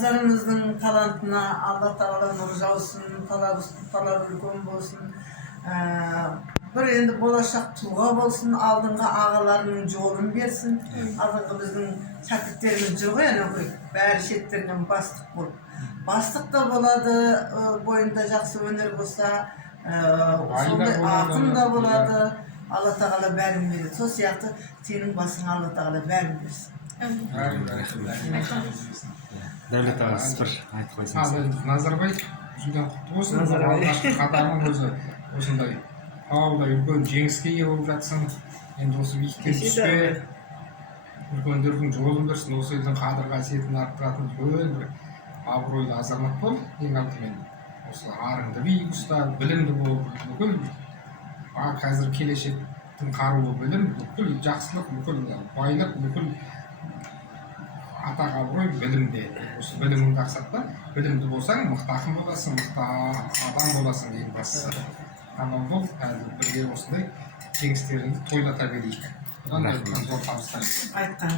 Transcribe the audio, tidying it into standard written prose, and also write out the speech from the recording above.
Nazarımızın talantına Allah Teala nur jausun, talabı ulkan bolsun. Bir endi bolacak tuğa bolsun, aldınғы ağalarının jolun bersin. Azırkı bizning şakirtlerimiz jok yani, bäri şetlerden bastık bolup. Bastık da boladı, boyunda jakсы öneri bolsa, sonday akın da boladı. Allah Teala bärin berdi. Sol siyaktı senin basına Allah Teala bärin bersin. Davlat ağası bir айтып қойсаңыз. Назарбай жүзден құтты болсын. Алғашқы қадамың өзі осындай ауылдай үлкен жеңіске ие болып жатсың. Енді осы биіктен түспе, үлкендердің жолын берсін, осы елдің қадір қасиетін арттыратын үлкен бір абыройлы азамат бол. Ең алдымен осы арыңды биік ұста, білімді бол, бүкіл қазір келешектің қаруы білім, бүкіл жақсылық, бүкіл байлық, бүкіл атақ абырой білімде. Осы біліміңді ақсатпа, білімді болсаң, мықты ақын боласың, мықты адам боласың ең бастысы. Аман бол, бірге осындай жеңістеріңді тойлата берейік. Бұдан да зор табыстар. Айтқан.